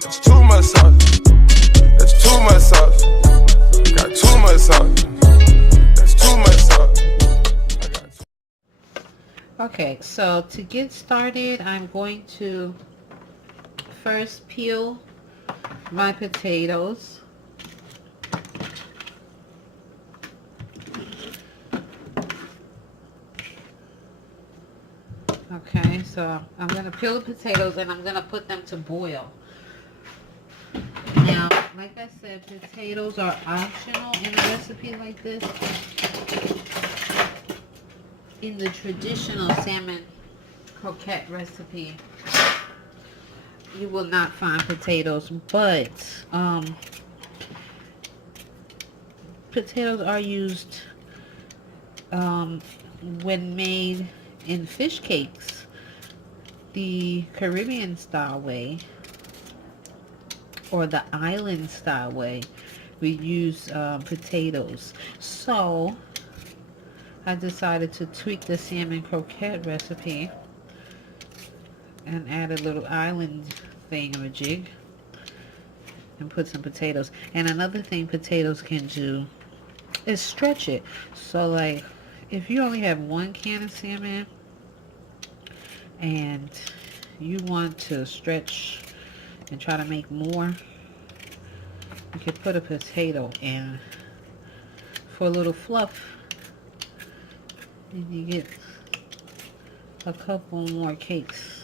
That's too much sauce. That's too much sauce. Got too much sauce. That's too much sauce. Okay, so to get started, I'm going to first peel my potatoes. Okay, so I'm going to peel the potatoes and I'm going to put them to boil. Now, like I said, potatoes are optional in a recipe like this. In the traditional salmon croquette recipe, you will not find potatoes, but potatoes are used when made in fish cakes, the Caribbean style way or the island style way. We use potatoes. So I decided to tweak the salmon croquette recipe and add a little island thingamajig and put some potatoes. And another thing potatoes can do is stretch it. So like if you only have one can of salmon and you want to stretch and try to make more, you could put a potato in for a little fluff. And you get a couple more cakes.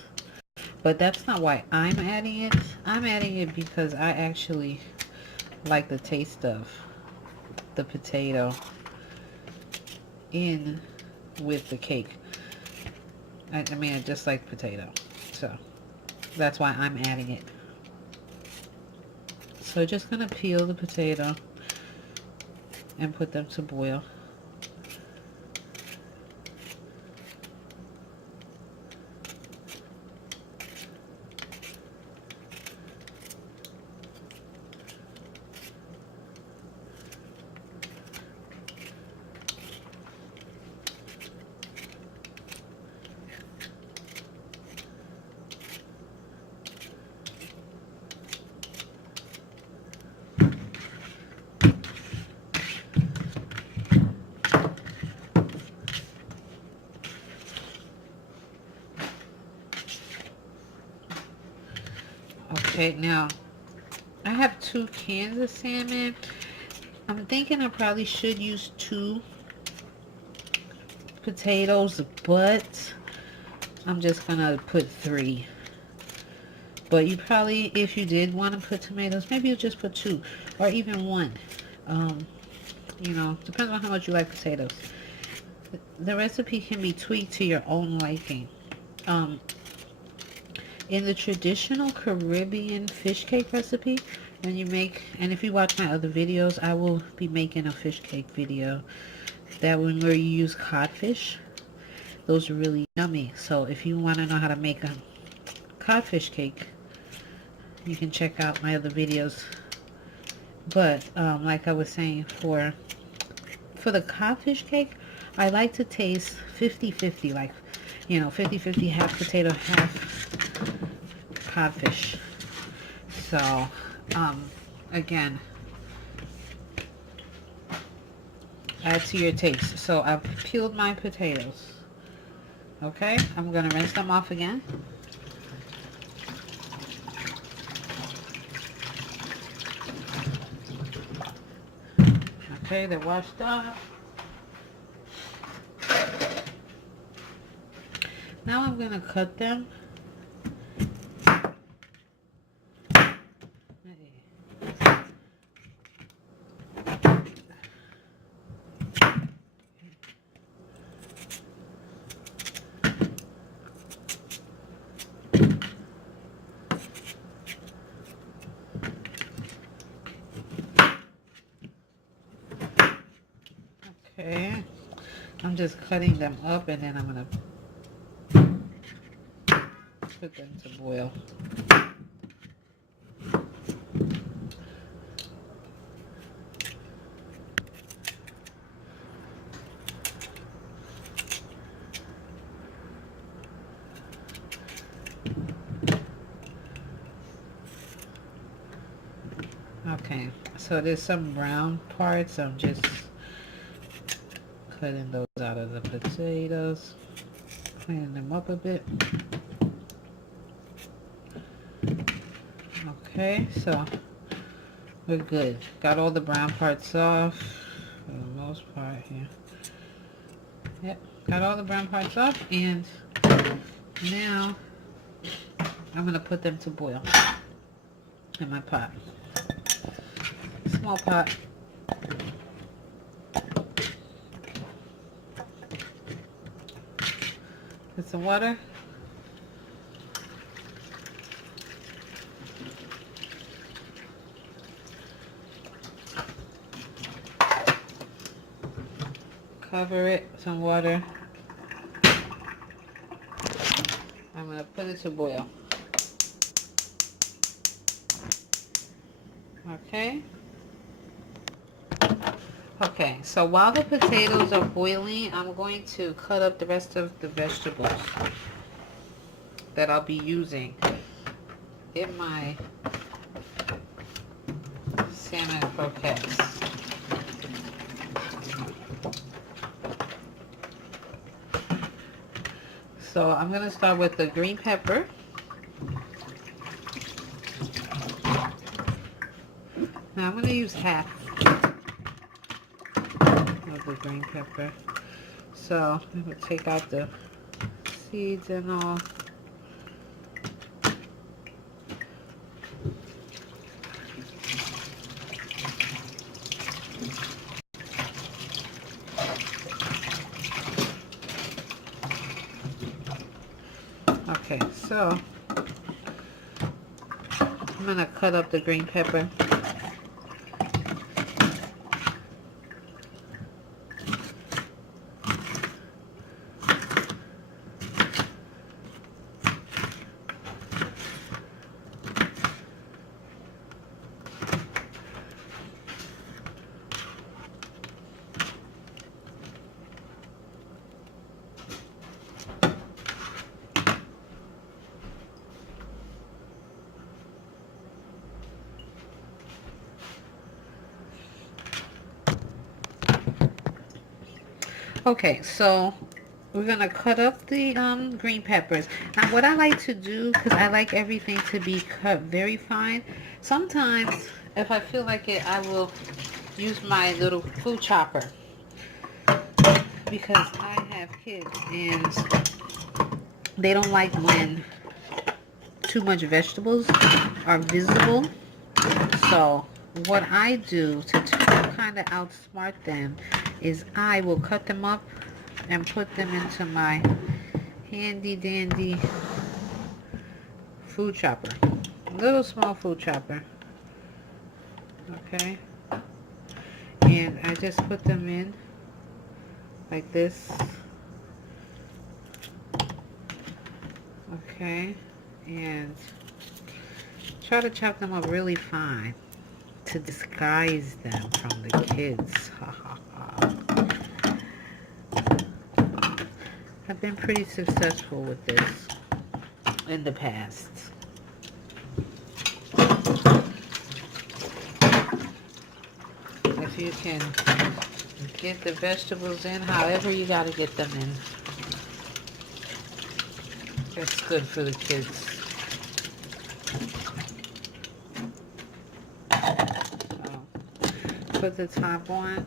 But that's not why I'm adding it. I'm adding it because I actually like the taste of the potato in with the cake. I mean, I just like potato. So that's why I'm adding it. So just gonna peel the potato and put them to boil. Okay, now I have 2 cans of salmon. I'm thinking I probably should use 2 potatoes, but I'm just gonna put 3. But you probably, if you did want to put tomatoes, maybe you just put 2 or even 1. You know, depends on how much you like potatoes. The recipe can be tweaked to your own liking. In the traditional Caribbean fish cake recipe, when you make, and if you watch my other videos, I will be making a fish cake video. That one where you use codfish. Those are really yummy. So if you want to know how to make a codfish cake, you can check out my other videos. But like I was saying, for the codfish cake, I like to taste 50-50, like, you know, 50-50, half potato, half codfish. So again, add to your taste. So I've peeled my potatoes. Okay, I'm gonna rinse them off again. Okay, they're washed off. Now I'm gonna cut them. Okay, I'm just cutting them up and then I'm gonna put them to boil. Okay, so there's some brown parts. I'm just cutting those out of the potatoes, cleaning them up a bit. Okay, so we're good. Got all the brown parts off for the most part here. Yep, got all the brown parts off, and now I'm gonna put them to boil in my pot. Small pot. Put some water. Cover it with some water. I'm gonna put it to boil. Okay. Okay, so while the potatoes are boiling, I'm going to cut up the rest of the vegetables that I'll be using in my salmon croquettes. So I'm going to start with the green pepper. Now I'm going to use half of the green pepper. So I'm going to take out the seeds and all. Okay, so I'm going to cut up the green pepper. Okay, so we're gonna cut up the green peppers. Now what I like to do, because I like everything to be cut very fine, sometimes if I feel like it, I will use my little food chopper, because I have kids and they don't like when too much vegetables are visible. So what I do to kind of outsmart them is I will cut them up and put them into my handy dandy food chopper. Little small food chopper. Okay. And I just put them in like this. Okay. And try to chop them up really fine to disguise them from the kids. I've been pretty successful with this in the past. If you can get the vegetables in, however you gotta get them in, it's good for the kids. So, put the top on.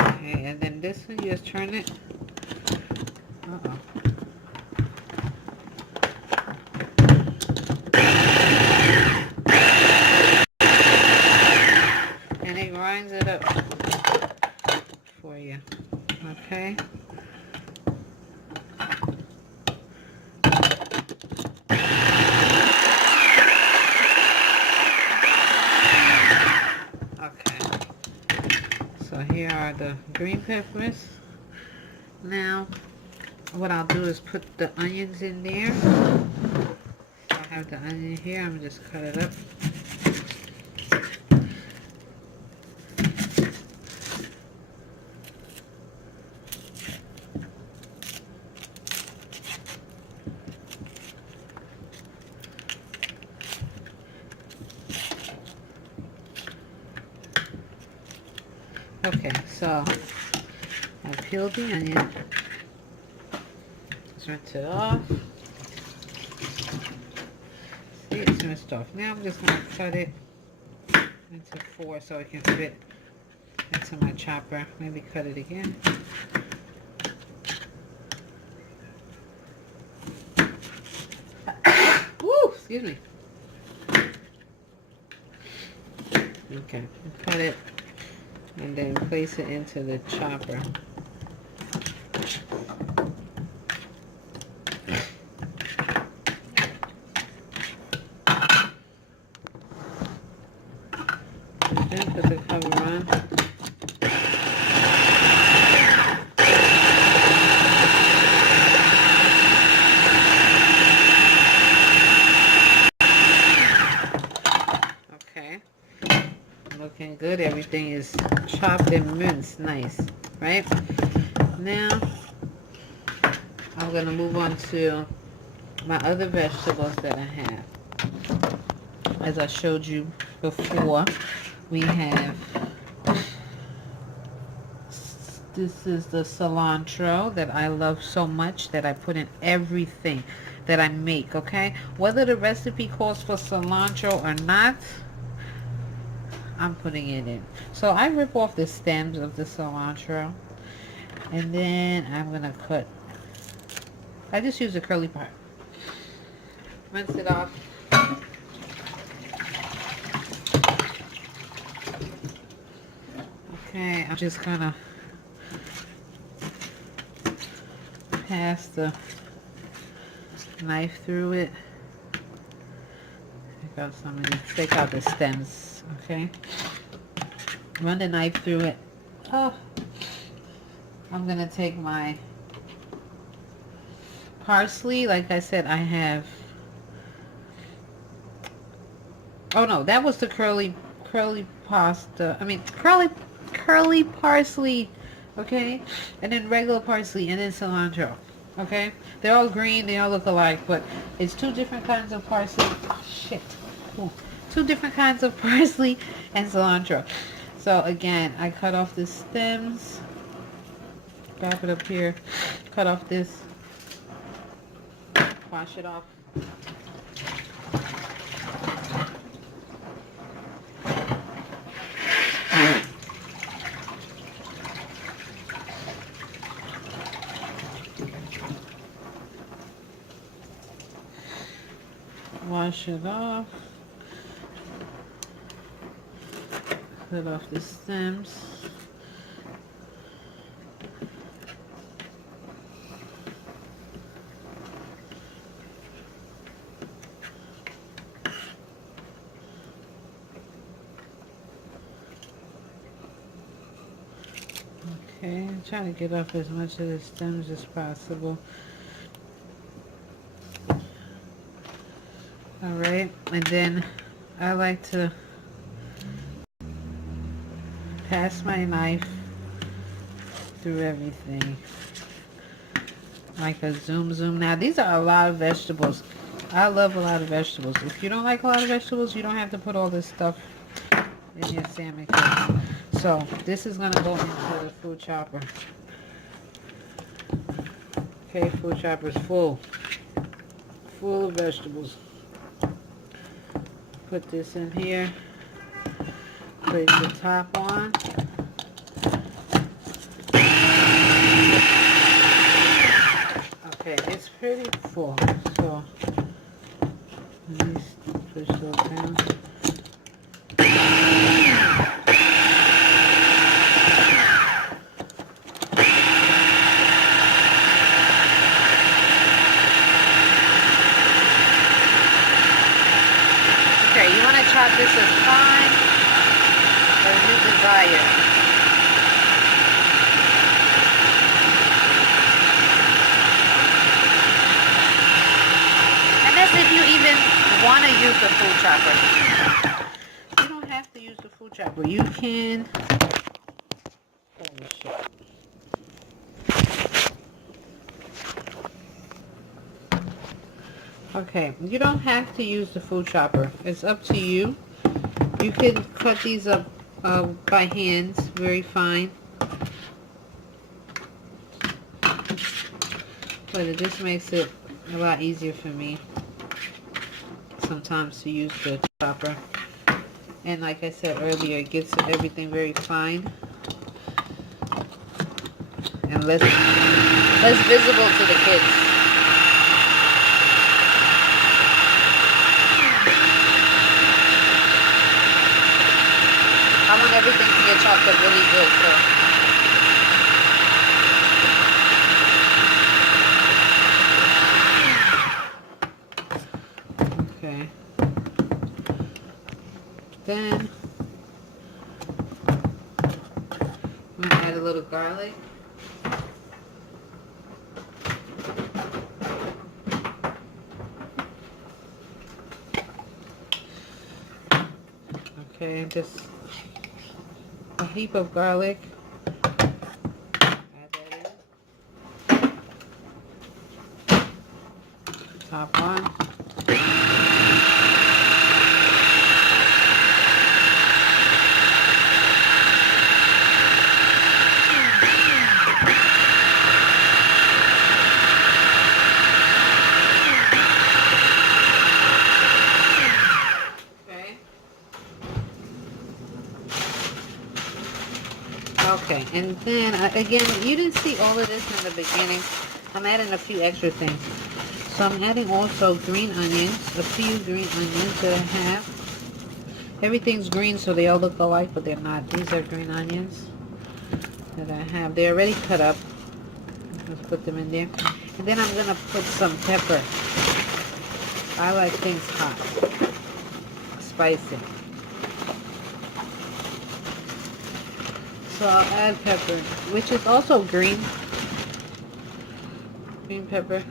Okay, and then this one, you just turn it. Uh-oh. And it grinds it up for you. Okay. So here are the green peppers. Now, what I'll do is put the onions in there. So I have the onion here. I'm just cut it up. Okay, so I peeled the onion. Just rinse it off. See, it's rinsed off. Now I'm just going to cut it into 4 so it can fit into my chopper. Maybe cut it again. Woo! Excuse me. Okay, cut it and then place it into the chopper. Then put the cover on. Okay, looking good. Everything is chopped and minced nice, right? Now I'm gonna move on to my other vegetables that I have. As I showed you before, we have, this is the cilantro that I love so much that I put in everything that I make, okay? Whether the recipe calls for cilantro or not, I'm putting it in. So I rip off the stems of the cilantro, and then I'm gonna cut. I just use a curly part. Rinse it off. Okay, I'm just gonna pass the knife through it. Take out some of these. Take out the stems. Okay. Run the knife through it. Oh, I'm gonna take my parsley. Like I said, I have. Oh no, that was the curly pasta. I mean curly parsley. Okay, and then regular parsley, and then cilantro. Okay, they're all green. They all look alike, but it's 2 different kinds of parsley. Oh, shit. Ooh. 2 different kinds of parsley and cilantro. So again, I cut off the stems. Wrap it up here. Cut off this. Wash it off. Wash it off. Cut off the stems. Okay, I'm trying to get off as much of the stems as possible. Alright, and then I like to pass my knife through everything. Like a zoom. Now these are a lot of vegetables. I love a lot of vegetables. If you don't like a lot of vegetables, you don't have to put all this stuff in your salmon cake. So this is going to go into the food chopper. Okay, food chopper's full of vegetables. Put this in here. Place the top on. Okay, it's pretty full. So let me push those down. Okay, you want to chop this as fine as you desire. And that's if you even want to use the food chopper. You don't have to use the food chopper. You can... Holy shit. Okay, you don't have to use the food chopper. It's up to you. You can cut these up by hands, very fine. But it just makes it a lot easier for me sometimes to use the chopper. And like I said earlier, it gets everything very fine and less visible to the kids. I want everything to get chopped up really good, so. Okay. Then I'm going to add a little garlic. Okay, just a heap of garlic. Add that in. Top on. Okay, and then again, you didn't see all of this in the beginning. I'm adding a few extra things. So I'm adding also green onions, a few green onions that I have. Everything's green, so they all look alike, but they're not. These are green onions that I have. They're already cut up. Let's put them in there. And then I'm going to put some pepper. I like things hot, spicy. So I'll add pepper, which is also green pepper.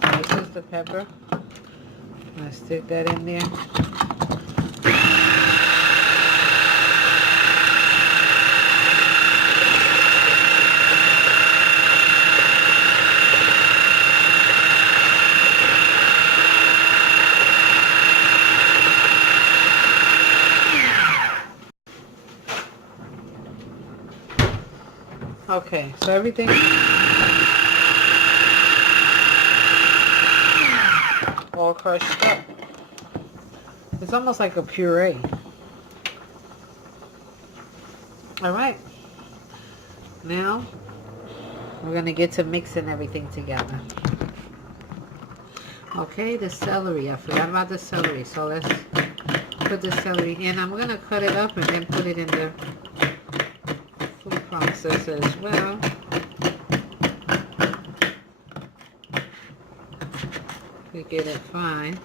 This is the pepper. I'm going to stick that in there. Okay, so everything all crushed up. It's almost like a puree. Alright, now we're going to get to mixing everything together. Okay, the celery. I forgot about the celery, so let's put the celery in. I'm going to cut it up and then put it in the food processor as well. To get it fine.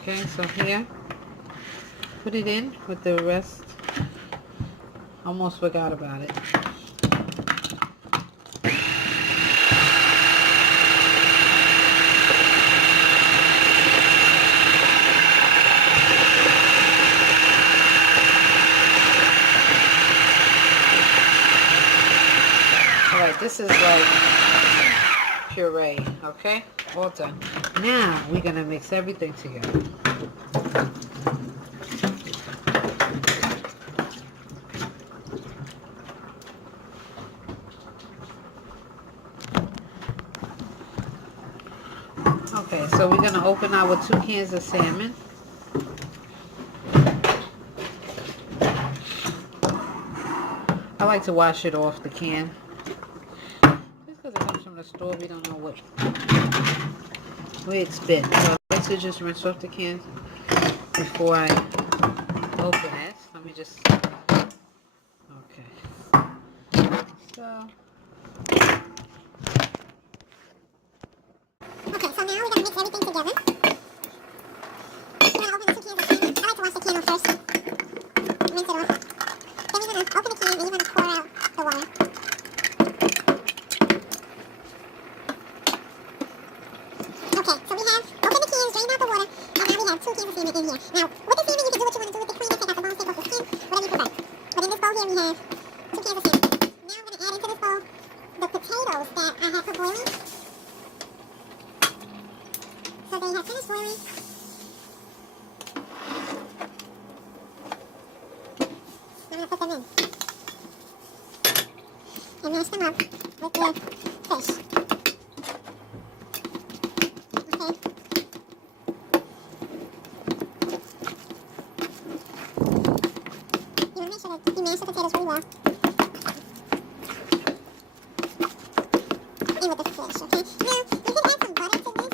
Okay, so here, put it in with the rest. Almost forgot about it. Alright, this is like puree, okay? All done. Now we're gonna mix everything together. Okay, so we're gonna open our 2 cans of salmon. I like to wash it off the can. Just because it comes from the store, we don't know where it's been. So I like to just rinse off the can before I open it. Let me just... Okay. So... Okay, so now we're going to mix everything together. We're going to open the 2 cans of salmon. I like to wash the can off first. Rinse it off. Then we're going to open the can and you're going to pour out the water. Okay, so we have opened the cans, drained out the water, and now we have 2 cans of salmon in have 2 cans of salmon. Now I'm going to add into this bowl the potatoes that I have put boiling. So they have finished boiling. I'm going to put them in. And mash them up with the fish. Okay. You want to make sure that you mash the potatoes really well. And with the fish, okay? Now, you can add some butter to this.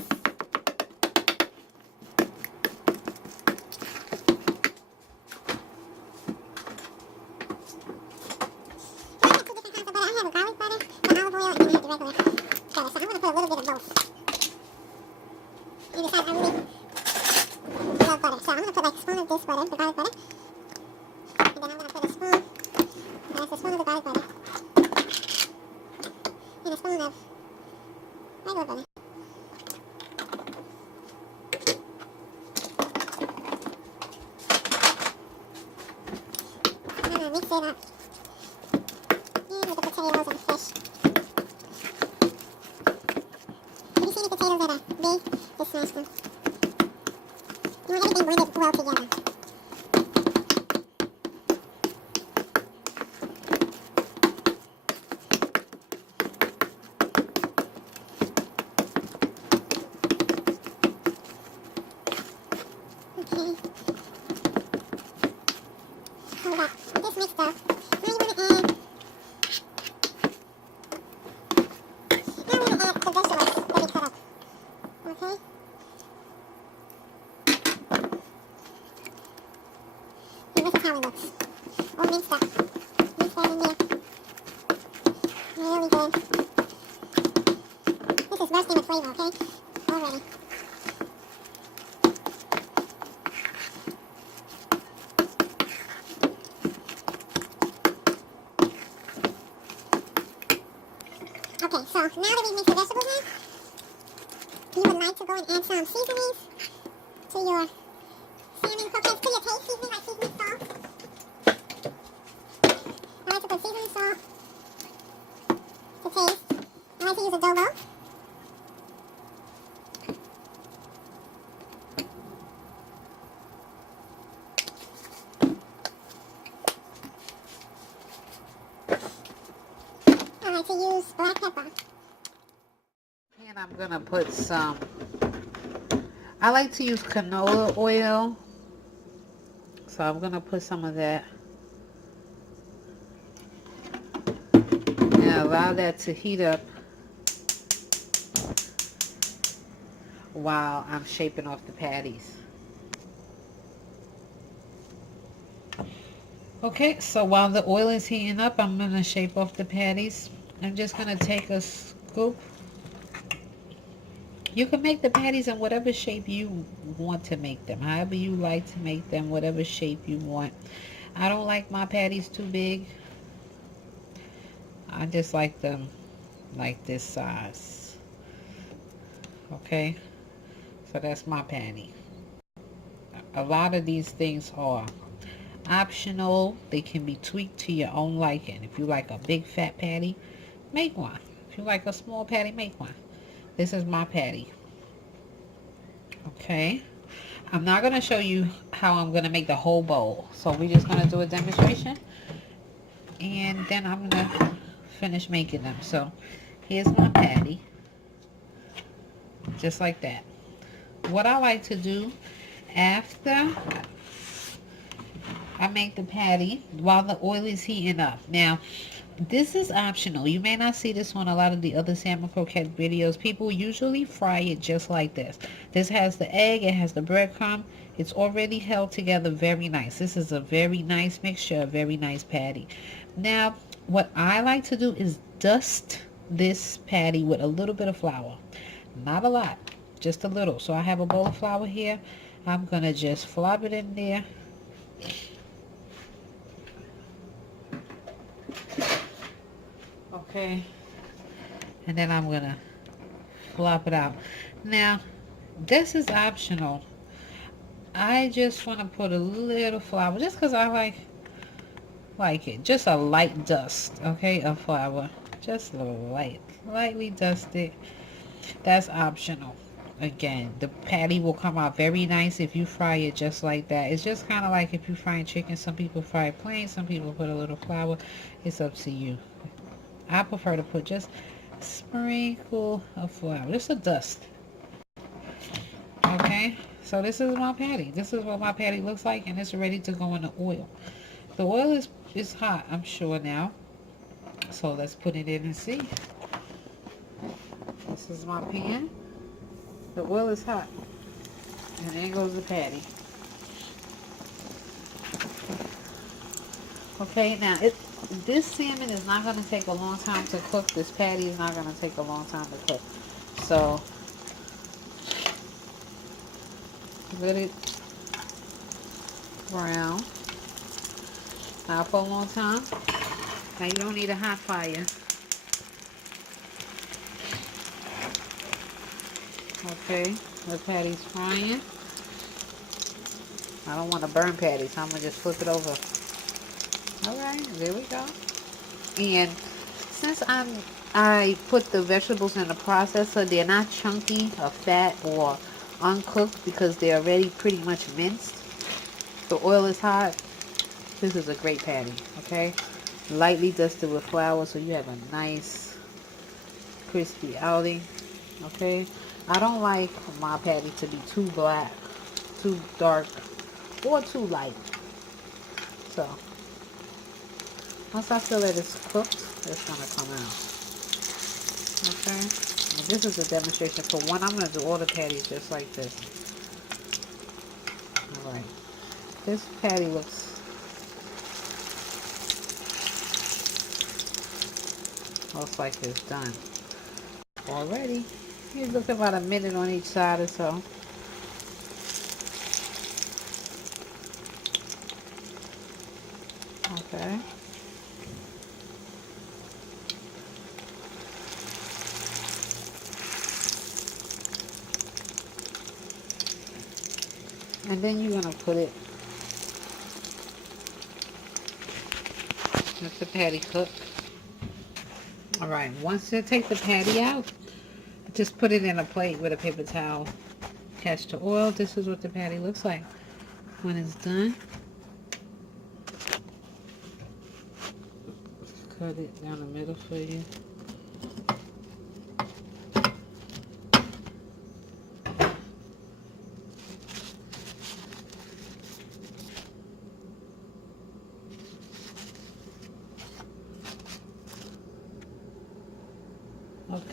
I have 2 different kinds of butter. I have a garlic butter, the olive oil, and then I have the regular butter. So I'm going to put a little bit of both. And besides, I really love butter. So I'm going to put like a spoon of this butter, the garlic butter. And then I'm going to put a spoon, that's a spoon of the garlic butter. And a spoon of regular butter. I'm going to mix it up. And with the potatoes and fish. If you see any potatoes that are big, just smash them. You want everything blended well together. Okay. So we got this mixed up. Now you want to add the vegetables that we cut up. Okay? And this is how it looks. All minced up. Mix that in there. Really good. This is bursting with flavor, okay? Already. Okay, so now that we've mixed the vegetables in, you would like to go and add some seasonings to your salmon croquettes, to your taste seasoning, like seasoning salt. I like to put seasoning salt to taste. I like to use adobo. I like to use black pepper. And I'm gonna put some, I like to use canola oil, so I'm gonna put some of that and allow that to heat up while I'm shaping off the patties. Okay, so while the oil is heating up, I'm gonna shape off the patties. I'm just gonna take a scoop. You can make the patties in whatever shape you want to make them. However you like to make them, whatever shape you want. I don't like my patties too big. I just like them like this size. Okay? So that's my patty. A lot of these things are optional. They can be tweaked to your own liking. If you like a big fat patty, make one. If you like a small patty, make one. This is my patty. Okay. I'm not going to show you how I'm going to make the whole bowl. So we're just going to do a demonstration. And then I'm going to finish making them. So here's my patty. Just like that. What I like to do after I make the patty, while the oil is heating up. Now, this is optional. You may not see this on a lot of the other Salmon Croquette videos. People usually fry it just like this. This has the egg, it has the breadcrumb. It's already held together very nice. This is a very nice mixture, a very nice patty. Now, what I like to do is dust this patty with a little bit of flour. Not a lot, just a little. So I have a bowl of flour here. I'm going to just flop it in there. Okay, and then I'm gonna flop it out. Now, this is optional. I just want to put a little flour, just because I like like it. Just a light dust, okay, of flour. Just lightly dusted. That's optional. Again, the patty will come out very nice if you fry it just like that. It's just kind of like if you frying chicken. Some people fry it plain, some people put a little flour. It's up to you. I prefer to put just a sprinkle of flour, just a dust. Okay, so this is my patty. This is what my patty looks like, and it's ready to go in the oil. The oil is hot, I'm sure now. So let's put it in and see. This is my pan. The oil is hot. And there goes the patty. Okay, now this salmon is not going to take a long time to cook. This patty is not going to take a long time to cook. So let it brown. Not for a long time. Now you don't need a hot fire. Okay, the patty's frying. I don't want to burn patty, so I'm going to just flip it over. Alright, there we go. And since I put the vegetables in the processor, they're not chunky or fat or uncooked because they're already pretty much minced. The oil is hot. This is a great patty, okay? Lightly dusted with flour so you have a nice crispy outing, okay? I don't like my patty to be too black, too dark, or too light. So, once I feel that it's cooked, it's going to come out. Okay? And this is a demonstration for one. I'm going to do all the patties just like this. Alright. This patty looks like it's done already. You look about a minute on each side or so. Okay. And then you're going to put it, let the patty cook. Alright, once you take the patty out, just put it in a plate with a paper towel. Catch the oil. This is what the patty looks like when it's done. Cut it down the middle for you.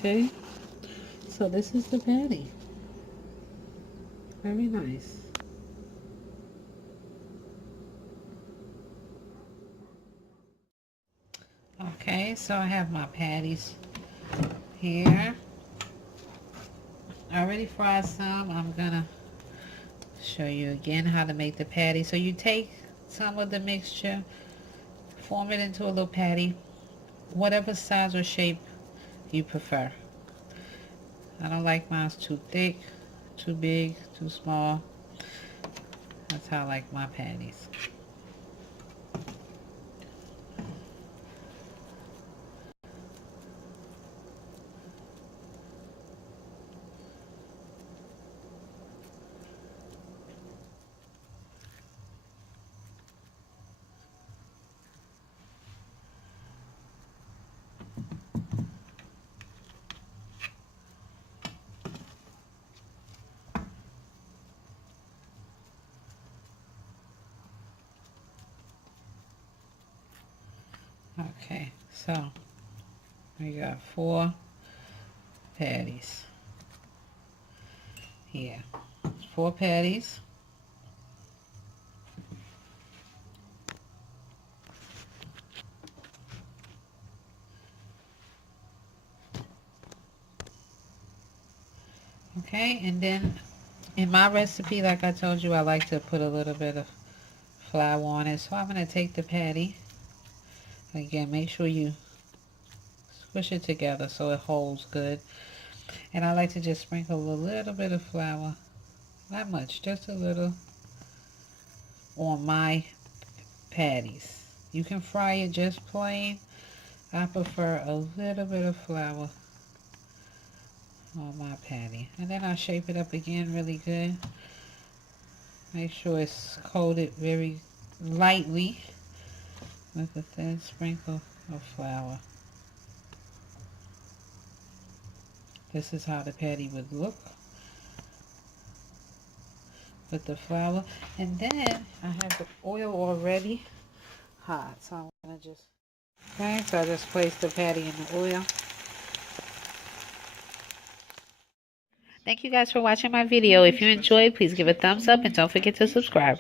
Okay, so this is the patty. Very nice. Okay, so I have my patties here. I already fried some. I'm gonna show you again how to make the patty. So you take some of the mixture, form it into a little patty, whatever size or shape you prefer. I don't like mine too thick, too big, too small. That's how I like my patties. Okay, so we got 4 patties here. 4 patties. Okay, and then in my recipe, like I told you, I like to put a little bit of flour on it. So I'm going to take the patty. Again, make sure you squish it together so it holds good. And I like to just sprinkle a little bit of flour. Not much, just a little on my patties. You can fry it just plain. I prefer a little bit of flour on my patty. And then I'll shape it up again really good. Make sure it's coated very lightly with a thin sprinkle of flour. This is how the patty would look with the flour. And then I have the oil already hot. So I'm going to just, okay, so I just place the patty in the oil. Thank you guys for watching my video. If you enjoyed, please give a thumbs up and don't forget to subscribe.